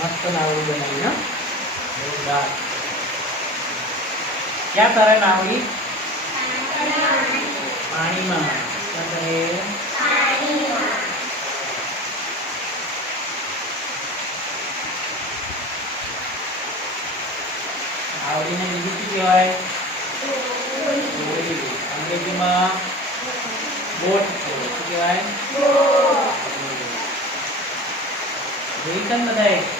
મસ્ત નાવડી બનાવી જોરદાર. ક્યાં તરે નાવડી? પાણીમાં. ક્યાં તરે? નાવડીને બીજું શું કહેવાય? અંગ્રેજીમાં બોટ છે શું કહેવાય? જોઈ છે ને બધાએ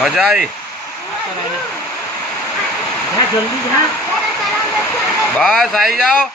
મજા આવી બસ આવી જાઓ.